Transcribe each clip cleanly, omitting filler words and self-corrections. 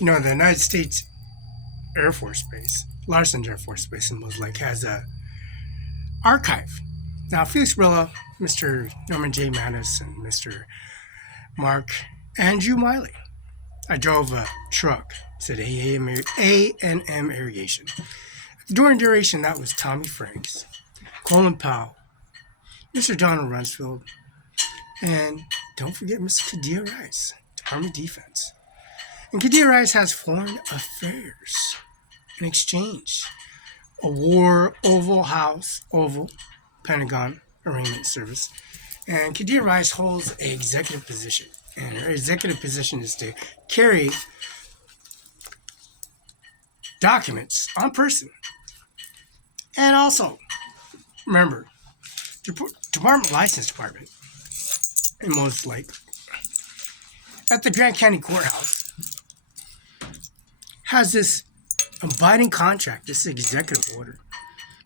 The United States Air Force Base, Larson Air Force Base in Mos Lake, has a archive. Now, Felix Barela, Mr. Norman J. Mattis, and Mr. Mark Andrew Miley. I drove a truck, said A&M Irrigation. During duration, that was Tommy Franks, Colin Powell, Mr. Donald Rumsfeld, and don't forget Mr. Kadir Rice, Department of Defense. And Kadir Rice has foreign affairs and exchange, a war Oval Pentagon Arraignment Service. And Kadir Rice holds an executive position. And her executive position is to carry documents on person. And also, remember, Department License Department in Mos Lake, at the Grant County Courthouse, has this abiding contract, this executive order.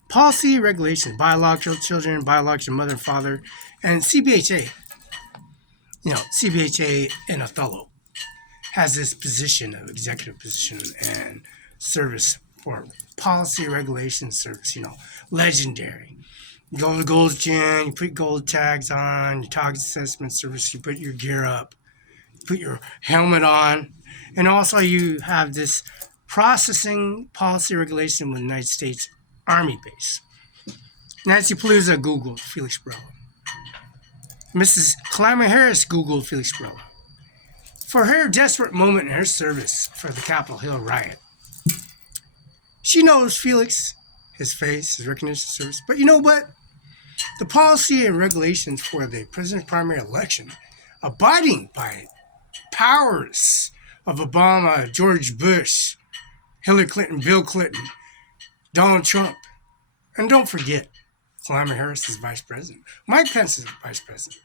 Policy, regulations, biological children, biological mother and father, and CBHA, CBHA and Othello has this position of executive position and service for policy, regulations, service, legendary. You go to the Gold's Gym, you put gold tags on, your target assessment service, you put your gear up, you put your helmet on, and also you have this processing policy regulation with the United States Army base. Nancy Pelosi Googled Felix Barela. Mrs. Kamala Harris Googled Felix Barela. For her desperate moment in her service for the Capitol Hill riot, she knows Felix, his face, his recognition service. But you know what? The policy and regulations for the president's primary election, abiding by powers of Obama, George Bush, Hillary Clinton, Bill Clinton, Donald Trump, and don't forget, Kamala Harris is vice president. Mike Pence is vice president.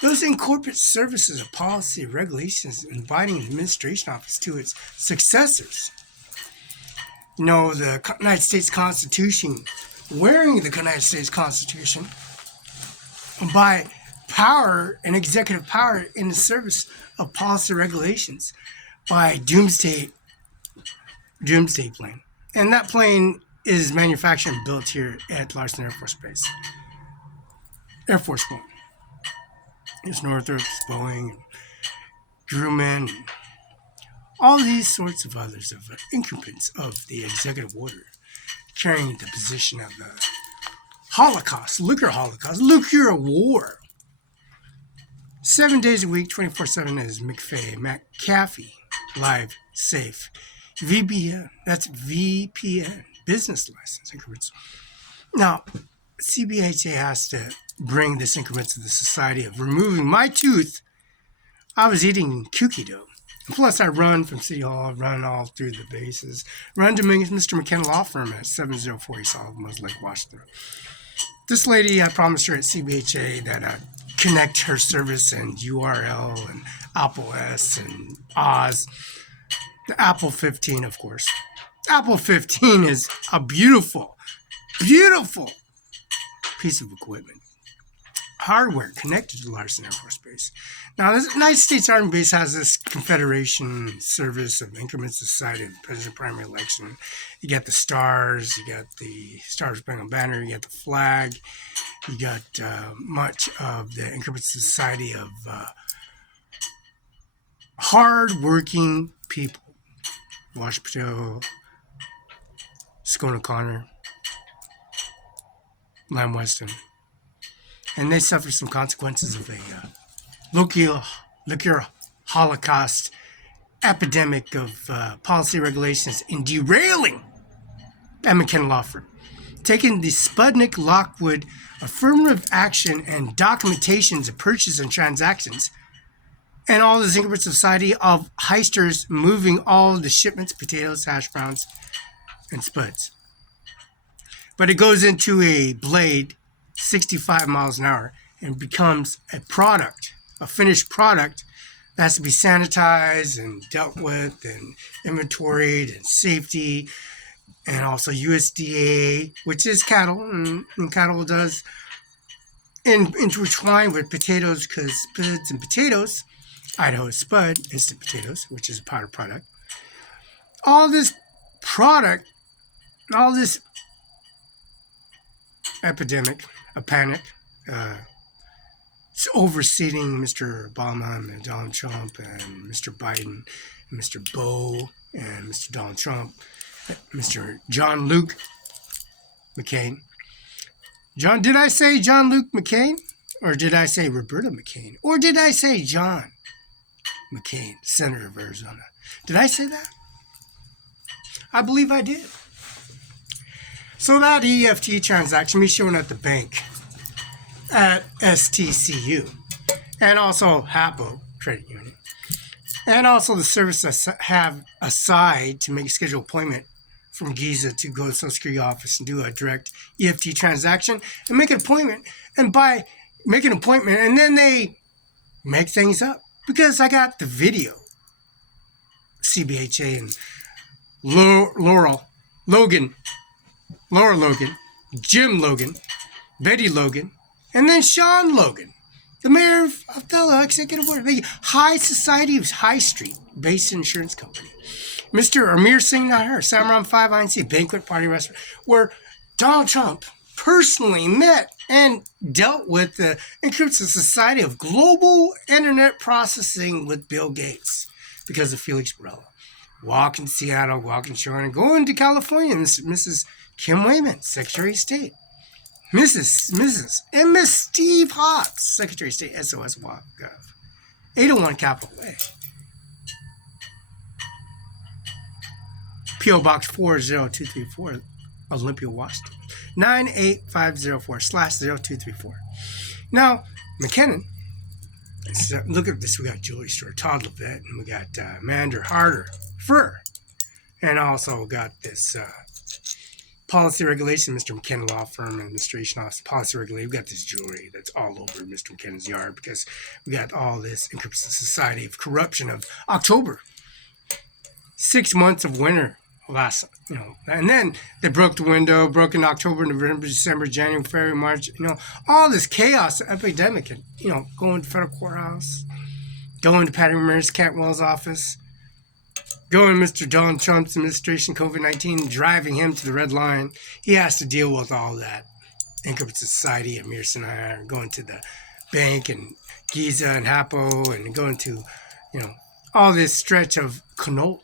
Those incorporate services of policy, regulations, inviting the administration office to its successors. The United States Constitution, wearing the United States Constitution, by power and executive power in the service of policy regulations by doomsday plane. And that plane is manufactured and built here at Larson Air Force Base. Air Force One. There's Northrop, Boeing, Grumman, and all these sorts of others of increments of the executive order carrying the position of the Holocaust, nuclear war. 7 days a week, 24/7 is McAfee, live, safe. VPN, that's VPN, business license increments. Now, CBHA has to bring this increments to the society of removing my tooth. I was eating cookie dough. And plus, I run from City Hall, run all through the bases, run to Mr. McKenna Law Firm at 704 East Olive, Mos Lake, Washington. This lady, I promised her at CBHA that I'd connect her service and URL and Apple S and Oz. The Apple 15, of course. Apple 15 is a beautiful, beautiful piece of equipment. Hardware connected to Larson Air Force Base. Now, the United States Army Base has this Confederation service of increments society of the president primary election. You got the stars, you got the Stars Spangled Banner, you got the flag, you got much of the increments society of hard-working people. Wash Potato, Scone O'Connor, Lamb Weston. And they suffer some consequences of a nuclear Holocaust epidemic of policy regulations in derailing at McKenna Law Firm. Taking the Sputnik Lockwood affirmative action and documentations of purchase and transactions, and all the increment society of heisters moving all the shipments, potatoes, hash browns, and spuds. But it goes into a blade 65 miles an hour and becomes a product, a finished product that has to be sanitized and dealt with and inventoried and safety, and also USDA, which is cattle, and cattle does intertwine with potatoes because spuds and potatoes, Idaho Spud, instant potatoes, which is a powder product, all this product, all this epidemic, a panic, it's overseeing Mr. Obama and Donald Trump and Mr. Biden and Mr. Beau and Mr. Donald Trump, Mr. John Luke McCain. Did I say John Luke McCain? Or did I say Roberta McCain? Or did I say John McCain, Senator of Arizona? Did I say that? I believe I did. So that EFT transaction be shown at the bank at STCU and also HAPO Credit Union. And also the service I have aside to make a scheduled appointment from Giza to go to the Social Security office and do a direct EFT transaction and make an appointment. And by making an appointment, and then they make things up. Because I got the video. CBHA and Laura Logan, Jim Logan, Betty Logan, and then Sean Logan, the mayor of Othello, executive order, the High Society of High Street, based insurance company. Mr. Ajmer Singh, Samron5INC, banquet party restaurant, where Donald Trump personally met and dealt with the Encrypted Society of Global Internet Processing with Bill Gates because of Felix Barela. Walk in Seattle, walk in China, going to California, Mrs. Kim Wayman, Secretary of State. Mrs. and Miss Steve Hotz, Secretary of State, SOS.gov. 801 Capitol Way. P.O. Box 40234, Olympia, Washington. 98504/0234. Now, McKinnon, look at this. We got jewelry store, Todd Levitt, and we got Mander Harder Fur. And also got this policy regulation, Mr. McKinnon Law Firm Administration Office Policy Regulation. We got this jewelry that's all over Mr. McKinnon's yard because we got all this Encrypted Society of Corruption of October. 6 months of winter. And then they broke the window, broke in October, November, December, January, February, March, all this chaos, epidemic, and, going to federal courthouse, going to Patty Ramirez Cantwell's office, going to Mr. Donald Trump's administration, COVID-19, driving him to the red line. He has to deal with all that. Encrypted Society, Amir Sinai, going to the bank and Giza and Hapo, and going to, all this stretch of Connaught,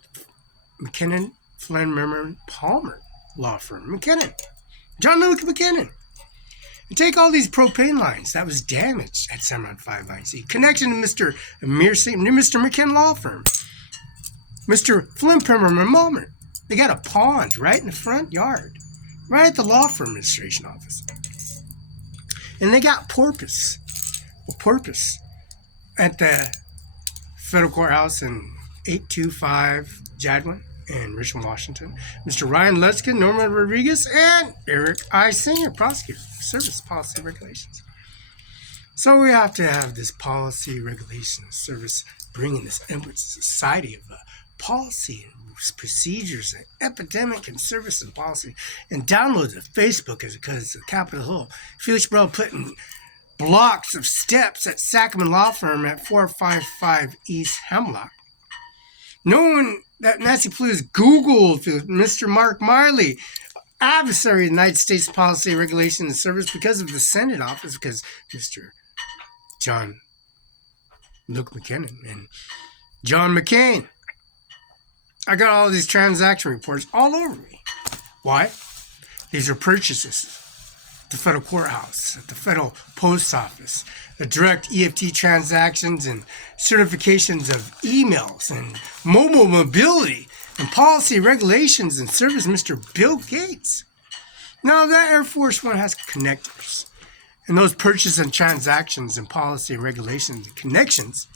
McKinnon, Flynn, Mermer, Palmer law firm. McKinnon. John Luke McKinnon. And take all these propane lines that was damaged at Samron5INC. Connection to Mr. Amir Singh, Mr. McKinnon law firm. Mr. Flynn, Mermer, Palmer. They got a pond right in the front yard. Right at the law firm administration office. And they got porpoise. A porpoise. At the federal courthouse in 825 Jadwin. In Richmond, Washington, Mr. Ryan Lutzkin, Norman Rodriguez, and Eric I. Singer, prosecutor, service policy regulations. So we have to have this policy regulation service bringing this society of policy and procedures and epidemic and service and policy, and download to Facebook because of Capitol Hill. Felix Barela putting blocks of steps at Sackerman Law Firm at 455 East Hemlock. Knowing that Nancy Pelosi Googled Mr. Mark Miley, adversary of the United States Policy, Regulation, and Service because of the Senate office, because Mr. John Luke McKinnon and John McCain. I got all these transaction reports all over me. Why? These are purchases at the federal courthouse, at the federal post office, the direct EFT transactions and certifications of emails and mobile mobility and policy regulations and service, Mr. Bill Gates. Now that Air Force One has connectors, and those purchase and transactions and policy regulations and connections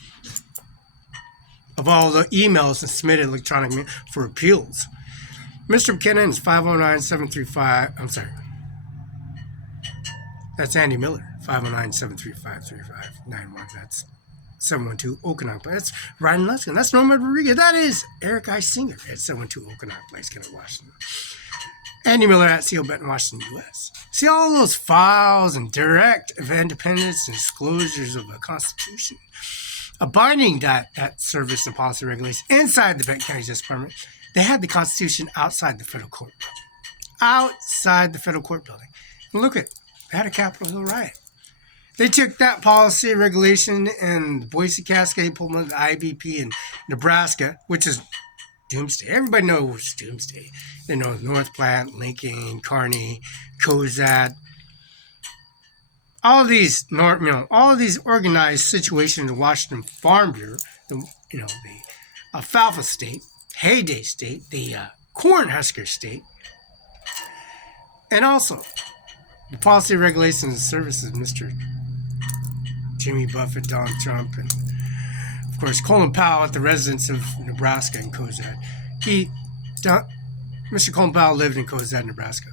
of all the emails and submitted electronically for appeals. Mr. McKinnon is 509-735, I'm sorry. That's Andy Miller, 509-735-3591. That's 712 Okanagan Place. That's Ryan Lutzkin. That's Norman Rodriguez. That is Eric I. Singer at 712 Okanagan Place, Kennett, Washington. Andy Miller at CO Benton, Washington, U.S. See all those files and direct of independence and disclosures of the Constitution. abiding that service and policy regulations inside the Benton County Justice Department, they had the Constitution outside the federal court. Outside the federal court building. And look at, they had a Capitol Hill riot. They took that policy regulation and Boise Cascade, pulled them the IBP in Nebraska, which is doomsday. Everybody knows doomsday. They know North Platte, Lincoln, Kearney, Cozad. All of these, all of these organized situations in the Washington Farm Bureau, the Alfalfa State, Heyday State, the Cornhusker State, and also the policy regulations and services, Mr. Jimmy Buffett, Donald Trump, and of course Colin Powell at the residence of Nebraska and Cozad. Mr. Colin Powell lived in Cozad, Nebraska.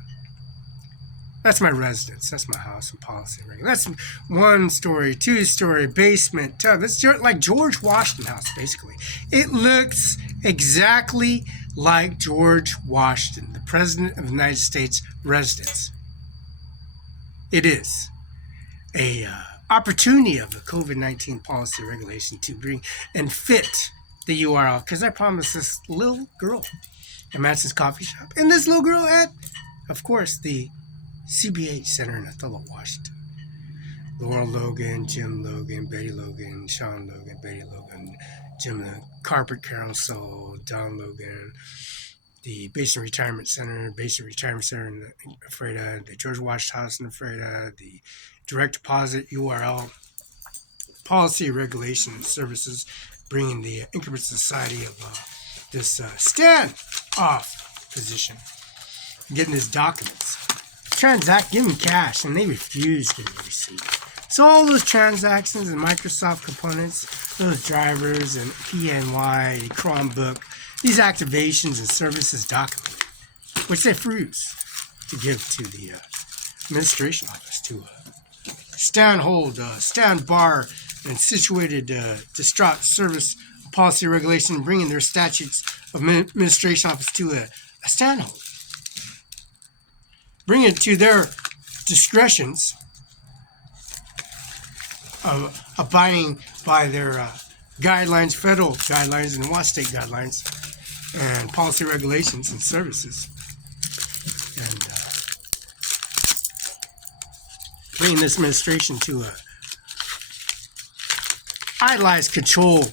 That's my residence. That's my house and policy regulations. That's 1-story, 2-story, basement, tub. It's like George Washington House, basically. It looks exactly like George Washington, the President of the United States residence. It is a opportunity of the COVID-19 policy regulation to bring and fit the URL, because I promised this little girl at Matson's Coffee Shop, and this little girl at, of course, the CBH Center in Othello, Washington. Laura Logan, Jim Logan, Betty Logan, Sean Logan, Betty Logan, Jim Logan, Carpet Carousel, Don Logan, the Basin Retirement Center in Ephrata, the George Washington House in Ephrata, the Direct Deposit URL, Policy Regulation Services, bringing the Increment Society of this stand-off position, getting his documents. Give them cash, and they refuse to give me a receipt. So all those transactions and Microsoft components, those drivers and PNY, Chromebook, these activations and services documented, which they refuse to give to the administration office to stand bar, and situated distraught service policy regulation, bringing their statutes of administration office to a stand hold. Bring it to their discretions of abiding by their guidelines, federal guidelines, and Washington state guidelines, and policy regulations and services. And bringing this administration to a idolized control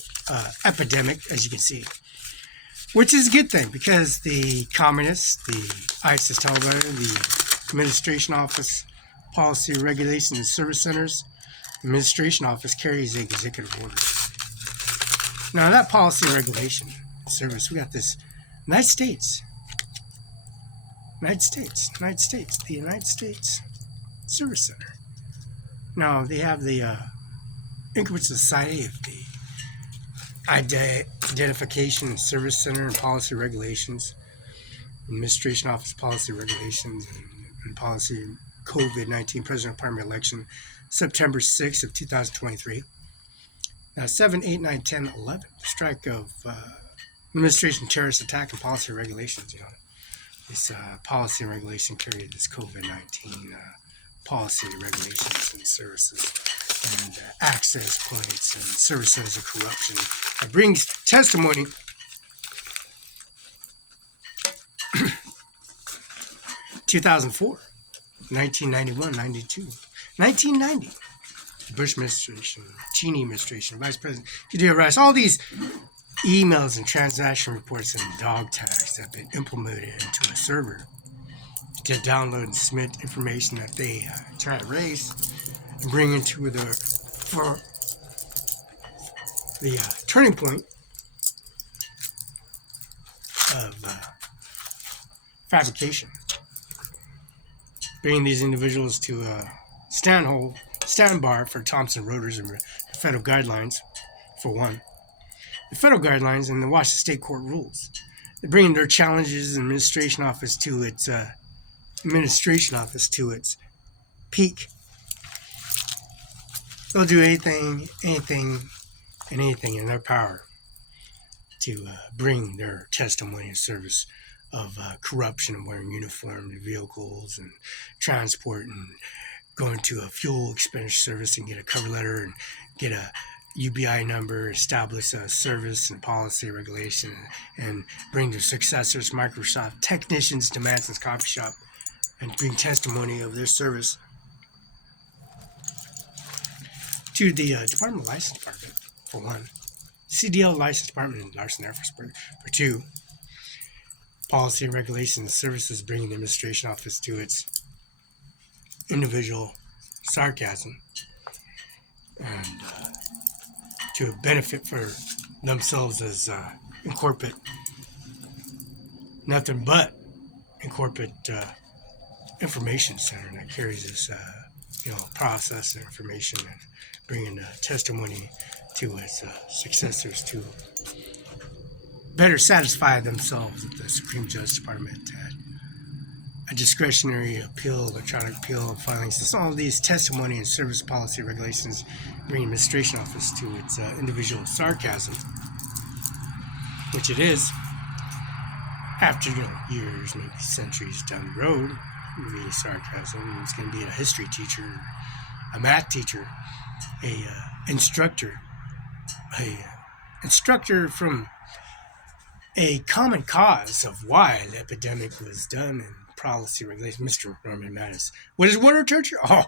epidemic, as you can see. Which is a good thing, because the communists, the ISIS Taliban, the Administration Office, Policy, Regulation, and Service Centers, Administration Office carries the executive orders. Now, that Policy, Regulation, Service, we got this United States, the United States Service Center. Now, they have the Increment Society of the Identification and Service Center and Policy Regulations, Administration Office Policy Regulations, and Policy COVID-19 President Primary Election, September 6th of 2023. Now 7, 8, 9, 10, 11, strike of Administration Terrorist Attack and Policy Regulations. This policy and regulation carried this COVID-19 policy regulations and services, and access points and services of corruption. It brings testimony 2004, 1991, 92, 1990, Bush administration, Cheney administration, Vice President Kadir Rice, all these emails and transaction reports and dog tags that have been implemented into a server to download and submit information that they try to raise and bring into the turning point of fabrication. Bringing these individuals to a stand bar for Thompson Reuters and federal guidelines, for one. The federal guidelines and the Washington State Court rules. They're bringing their challenges and administration office to its peak. They'll do anything in their power to bring their testimony and service of corruption and wearing uniformed vehicles and transport and going to a fuel expenditure service and get a cover letter and get a UBI number, establish a service and policy regulation, and bring their successors, Microsoft technicians, to Manson's coffee shop and bring testimony of their service to the Department of License Department, for one. CDL License Department in Larson Air Force Base, for two. Policy and regulations services, bringing the administration office to its individual sarcasm and to benefit for themselves as incorporate nothing but incorporate information center that carries this process and information and bringing testimony to its successors to better satisfy themselves at the Supreme Judge Department at a discretionary appeal, electronic appeal filings. It's all these testimony and service policy regulations bring administration office to its individual sarcasm, which it is. After years, maybe centuries down the road, maybe sarcasm. It's going to be a history teacher, a math teacher, a instructor from a common cause of why the epidemic was done and policy regulation. Mr. Norman Mattis. What is water torture? Oh,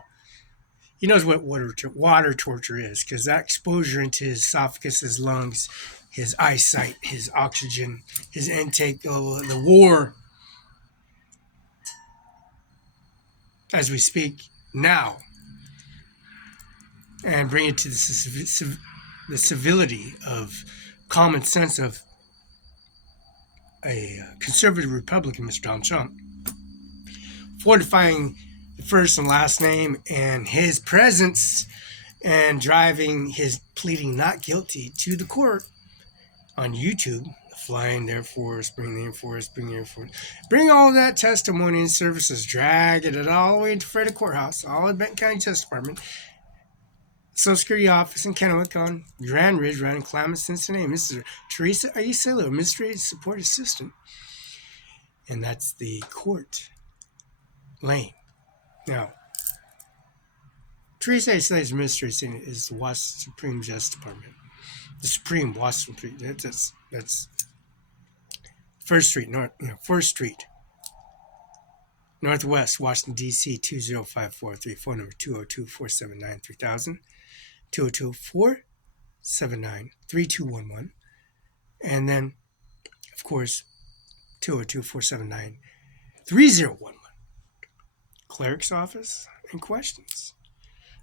he knows what water torture is, because that exposure into his esophagus, his lungs, his eyesight, his oxygen, his intake, the war, as we speak now, and bring it to the civility of common sense of a conservative Republican, Mr. Donald Trump, fortifying the first and last name and his presence and driving his pleading not guilty to the court on YouTube, flying the Air Force, bring the Air Force, bring all that testimony and services, dragging it all the way to Frederick Courthouse, all at Benton County Justice Department, Social Security Office in Kennewick on Grand Ridge, right in Klamath, Cincinnati. Mr. Teresa Ayusello, Administrative Support Assistant. And that's the court lane. Now, Teresa Ayusello's administration is the Washington Supreme Justice Department. The Supreme Washington, that's First Street, Northwest, Washington, D.C., 20543, phone number 202-479-3000, 202-479-3211, and then, of course, 202-479-3011. Clerk's office and questions.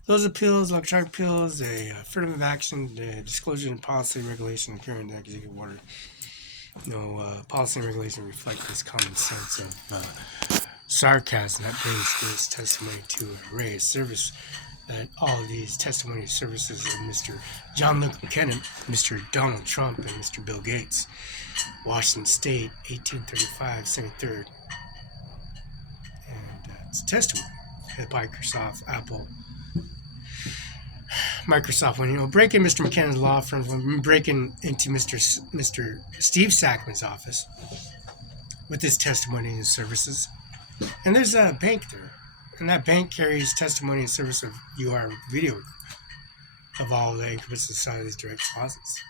Those appeals, electronic appeals, the affirmative action, the disclosure and policy regulation, current executive order. Policy and regulation reflect this common sense of sarcasm that brings this testimony to a raised service. That all of these testimony services of Mr. John Luke McKinnon, Mr. Donald Trump, and Mr. Bill Gates, Washington State, 1835, 73rd. And it's testimony at Microsoft, Apple, Microsoft. When breaking Mr. McKinnon's law firm, when breaking into Mr. Steve Sackman's office with his testimony and services, and there's a bank there, and that bank carries testimony and service of UR video of all the income society's direct deposits,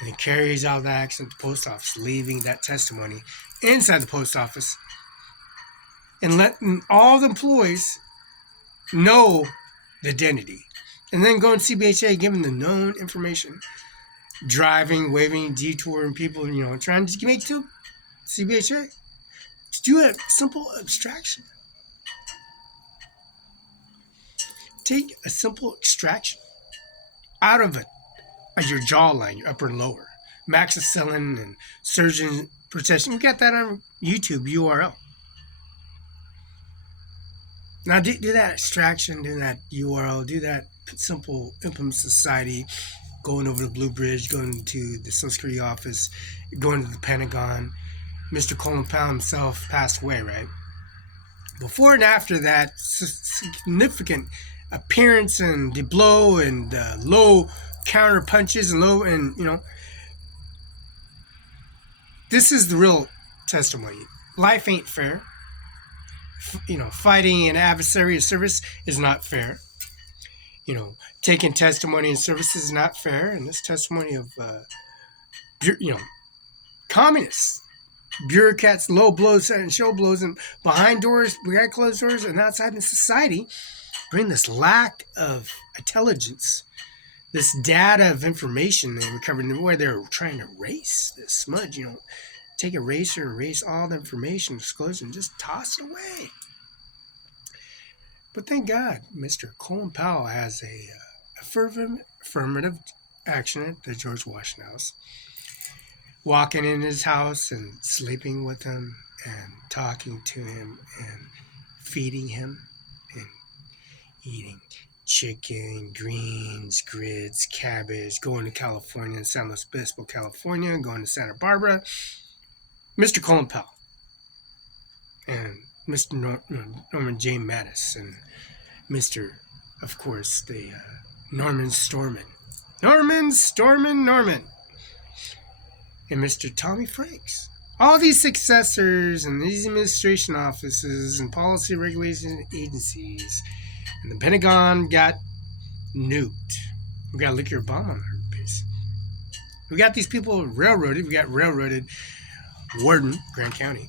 and it carries out the action at the post office, leaving that testimony inside the post office and letting all the employees know the identity. And then going to CBHA, giving the known information, driving, waving, detouring people, trying to make to CBHA. To do a simple abstraction. Take a simple extraction out of it, of your jawline, your upper and lower. Maxicillin and surgeon protection. We got that on YouTube URL. Now do that extraction, do that URL, do that simple implement society, going over the Blue Bridge, going to the Social Security office, going to the Pentagon. Mr. Colin Powell himself passed away, right? Before and after that, significant appearance and the blow and low counter punches and this is the real testimony. Life ain't fair. Fighting an adversary of service is not fair. taking testimony in services is not fair, and this testimony of, communists, bureaucrats, low blows and show blows, and behind doors, behind closed doors, and outside in society, bring this lack of intelligence, this data of information they recovered, where they're trying to erase this smudge, take a eraser and erase all the information, disclosure, and just toss it away. But thank God, Mr. Colin Powell has a affirmative action at the George Washington House, walking in his house and sleeping with him and talking to him and feeding him and eating chicken, greens, grits, cabbage, going to California, San Luis Obispo, California, going to Santa Barbara. Mr. Colin Powell and Mr. Norman J. Mattis and Mr. of course, the Norman Stormin. Norman and Mr. Tommy Franks. All these successors and these administration offices and policy regulation agencies and the Pentagon got nuked. We got a nuclear bomb on their base. We got these people railroaded. We got railroaded Warden, Grand County,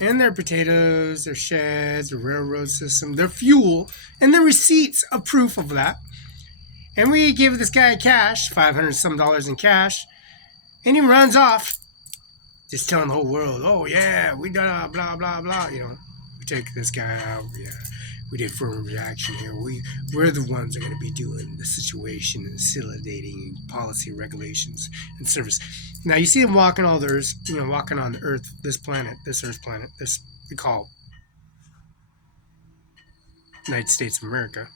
and their potatoes, their sheds, their railroad system, their fuel, and the receipts of proof of that. And we give this guy cash, $500 some in cash, and he runs off, just telling the whole world, "Oh yeah, we done blah blah blah." We take this guy out. Yeah, we did affirmative reaction here. We're the ones that are going to be doing the situation and facilitating policy regulations and service. Now you see them walking all the earth, walking on the earth, this Earth planet, this we call United States of America,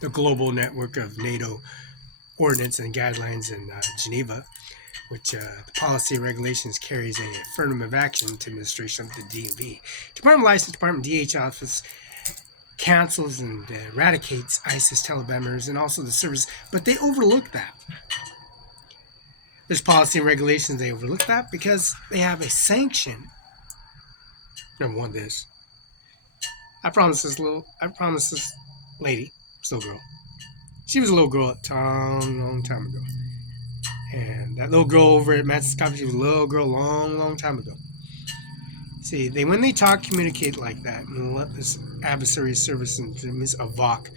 the global network of NATO ordinance and guidelines in Geneva, which the policy regulations carries a affirmative action to administration of the DMV. Department of License, Department DH office cancels and eradicates ISIS Talibans and also the service, but they overlook that. There's policy and regulations, they overlook that because they have a sanction. Number one, this. I promised this lady, this little girl. She was a little girl a long time ago. And that little girl over at Madison Coffee, she was a little girl long time ago. See, when they talk, communicate like that, and let this adversary service and Ms. Avok,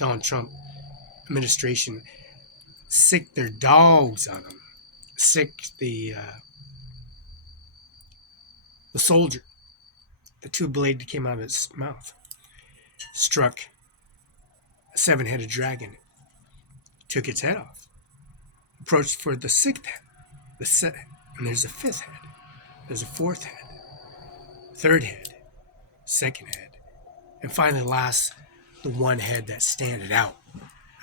Donald Trump administration, sick their dogs on them, sick the soldier, the two blade that came out of his mouth, struck a 7-headed dragon, took its head off, approached for the 6th head, and there's a 5th head, there's a 4th head, 3rd head, 2nd head, and finally last, the one head that standed out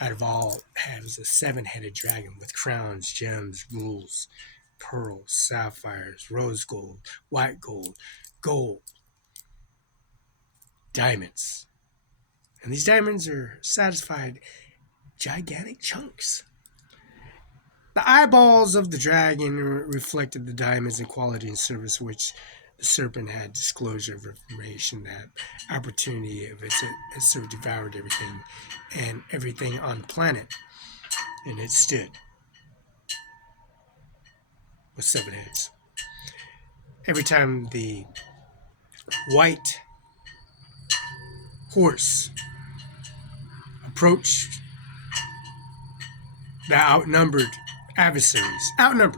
of all heads, a 7-headed dragon with crowns, gems, rules, pearls, sapphires, rose gold, white gold, gold, diamonds. And these diamonds are satisfied gigantic chunks. The eyeballs of the dragon reflected the diamonds in quality and service, which the serpent had disclosure of information, that opportunity of it sort of devoured everything and everything on the planet. And it stood with 7 heads. Every time the white horse approached the outnumbered adversaries, and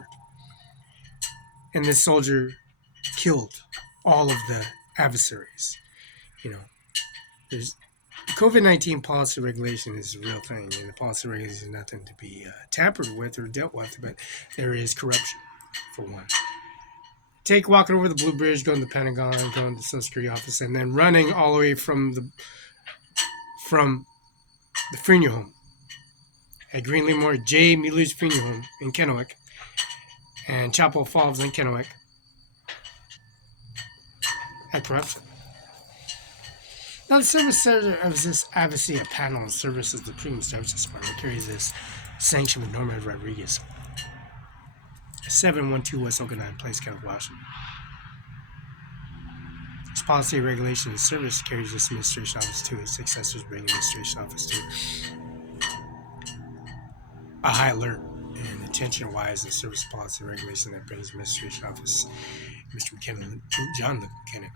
this soldier killed all of the adversaries. There's COVID-19 policy regulation is a real thing, and the policy regulation is nothing to be tampered with or dealt with, but there is corruption, for one. Take walking over the Blue Bridge, going to the Pentagon, going to the Social Security office, and then running all the way from the funeral home at Green Leamore, J. Mueller's funeral home in Kennewick, and Chapel Falls in Kennewick, had corruption. Now, the service of this advocacy, a panel of services, the Premium Services Department carries this sanction with Norman Rodriguez, 712 West Oak 9 Place, County, Washington. Its policy, regulation, and service carries this administration office to its successors, bringing administration office to a high alert and attention wise the service policy regulation that brings administration office Mr. McKinnon, John McKinnon.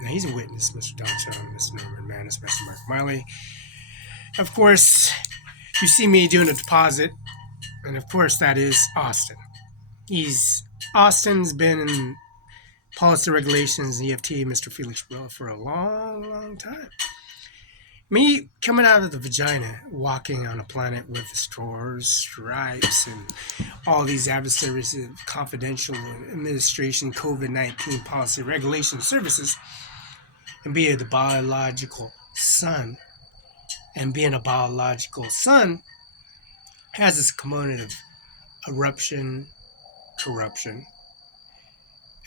Now he's a witness, Mr. Don Chum, Mr. Norman Manis, Mr. Mark Miley. Of course, you see me doing a deposit, and of course that is Austin. Austin's been in policy regulations, EFT, Mr. Felix Barela for a long, long time. Me coming out of the vagina, walking on a planet with stars, stripes, and all these adversaries of confidential administration, COVID-19 policy regulation services, and being the biological son, and being a biological son has this component of eruption, corruption,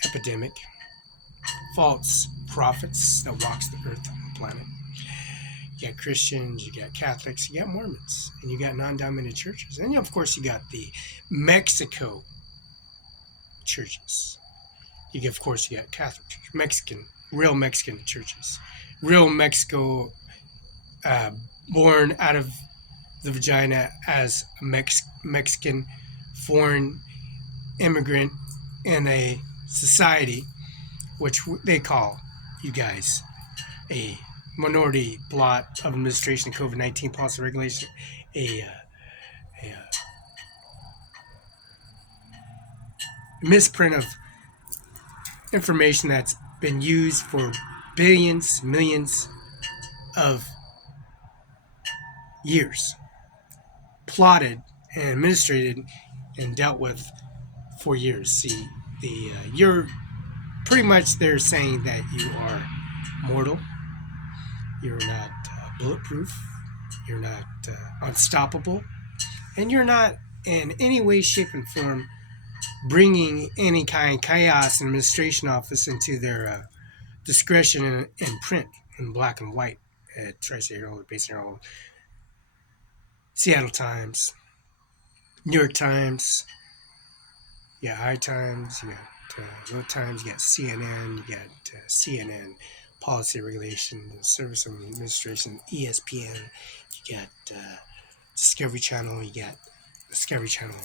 epidemic, false prophets that walks the earth on the planet. You got Christians, you got Catholics, you got Mormons, and you got non-dominant churches. And of course, you got the Mexico churches. Of course, you got Catholic church, Mexican, real Mexican churches. Real Mexico, born out of the vagina as a Mexican foreign immigrant in a society which they call you guys a minority blot of administration of COVID-19 policy regulation, a misprint of information that's been used for billions, millions of years, plotted and administrated and dealt with for years. See, you're pretty much they're saying that you are mortal, you're not bulletproof, you're not unstoppable, and you're not in any way, shape, and form bringing any kind of chaos in administration office into their discretion in print, in black and white, at Tri-State Herald, Base Herald, Seattle Times, New York Times, you got High Times, you got Low Times, you got CNN, you got CNN, Policy Regulation, Service of Administration, ESPN, you got Discovery Channel, you got Discovery Channel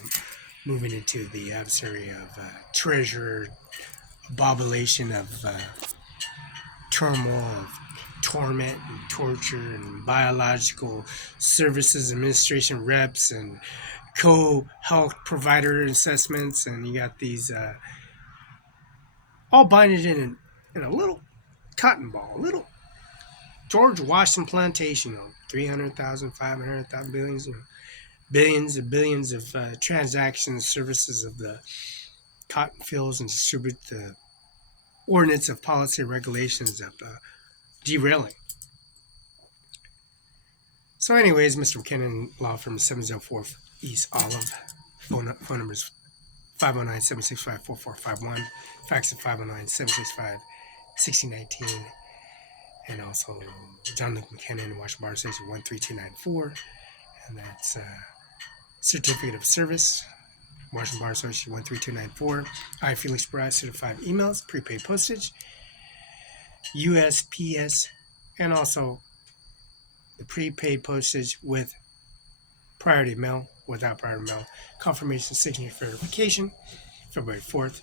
moving into the adversary of treasure, abomination of turmoil, of torment and torture and biological services administration reps and co-health provider assessments, and you got these all binded in a little cotton ball, a little George Washington plantation, 300,000, 500,000, billions and billions of transactions, services of the cotton fields, and distribute the ordinance of policy regulations of derailing. So anyways, Mr. McKinnon, law firm 704 East Olive, phone numbers 509-765-4451, fax at 509-765-6019, and also John Luke McKinnon, Washington Bar Station 13294, and that's certificate of service, Washington Bar Association 13294. I, Felix Barela, certified emails, prepaid postage, USPS, and also the prepaid postage with priority mail, without priority mail, confirmation, signature, verification, February 4th,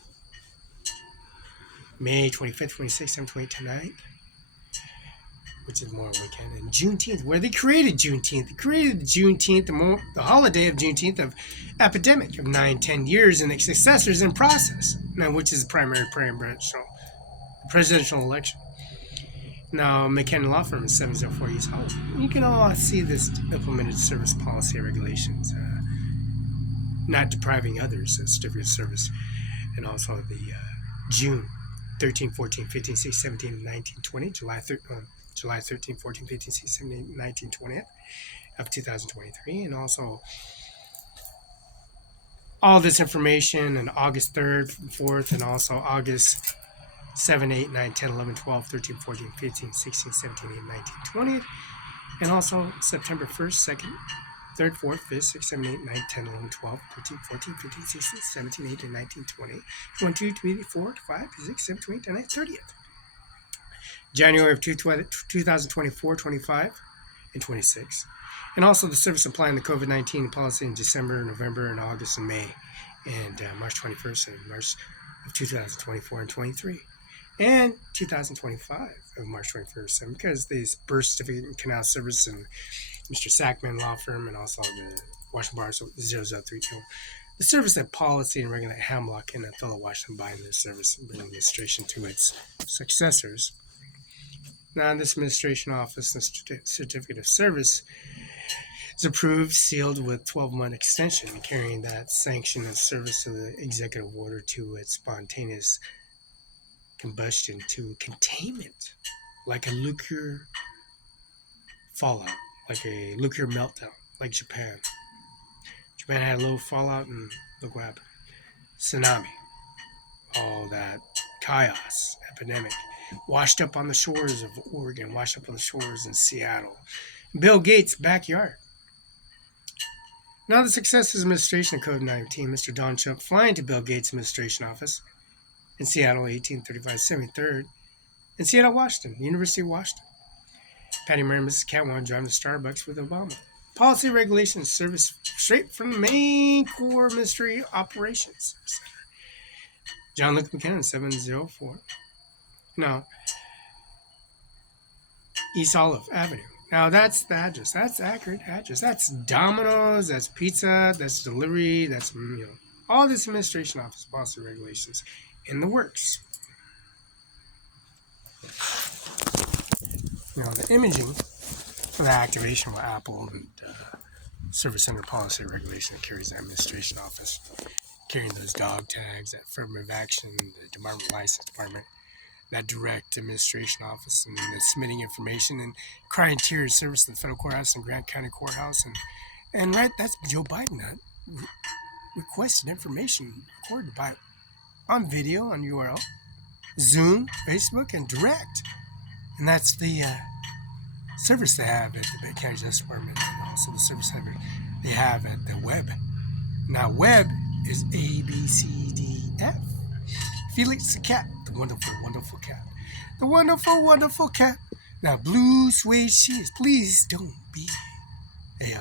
May 25th, 26th, 7th, 28th, 29th, which is Memorial Weekend, and Juneteenth, where they created Juneteenth. They created Juneteenth, the holiday of Juneteenth of epidemic of 9-10 years, and its successors in process, now which is the primary presidential election. Now, McKinnon Law Firm is 704 East Hollywood. You can all see this implemented service policy regulations, not depriving others of certificate of service, and also the June 13, 14, 15, 16, 17, 19, 20, July 13, 14, 15, 16, 17, 19, 20 of 2023, and also all this information on August 3rd, 4th, and also August 7, 8, 9, 10, 11, 12, 13, 14, 15, 16, 17, 18, 19, 20, and also September 1st, 2nd, 3rd, 4th, 5th, 6th, 7th, 8th, 9th, 10th, 11th, 12th, 13, 14, 15, 16, 17, 18, 19, 20, 1, 2, 3, 4, 5, 6, 7, 8, 9, 30th. January of 2024, 25, and 26. And also the service applying the COVID-19 policy in December, November, and August, and May, and March 21st and March of 2024 and 23. And 2025 of March 21st. And because these birth certificate and canal service and Mr. Sackman Law Firm and also the Washington Bar 0032. The service that policy and regulate Hamlock and Othello Washington bind this service and bring administration to its successors. Now, this administration office and certificate of service is approved, sealed with 12-month extension, carrying that sanction and service of the executive order to its spontaneous combustion to containment, like a nuclear fallout, like a nuclear meltdown, like Japan. Japan had a little fallout, and look what happened. Tsunami. All that chaos, epidemic, washed up on the shores of Oregon, washed up on the shores in Seattle. Bill Gates' backyard. Now the success of his administration of COVID-19, Mr. Don Trump flying to Bill Gates' administration office in Seattle, 1835, 73rd, in Seattle, Washington, University of Washington. Patty Murray and Mrs. Cat want to drive to Starbucks with Obama. Policy, regulation, service straight from the main core ministry operations. John Luke McKinnon, 704. No. East Olive Avenue. Now that's the address. That's the accurate address. That's Domino's, that's pizza, that's delivery, that's, all this administration office, policy, regulations in the works. The imaging for the activation with Apple and Service Center Policy Regulation that carries the administration office, carrying those dog tags, that affirmative action, the Department of License Department, that direct administration office, and the submitting information and crying tears service to the federal courthouse and Grant County Courthouse, and right, that's Joe Biden that requested information recorded by on video on URL, Zoom, Facebook, and direct. And that's the service they have at the Bay County Justice Department, and also the service they have at the web. Now, web is ABCDF. Felix the cat, the wonderful, wonderful cat. The wonderful, wonderful cat. Now, blue suede shoes. Please don't be a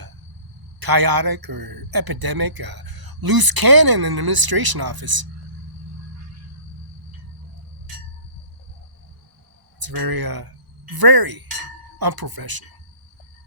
chaotic or epidemic, loose cannon in the administration office. It's very, very unprofessional.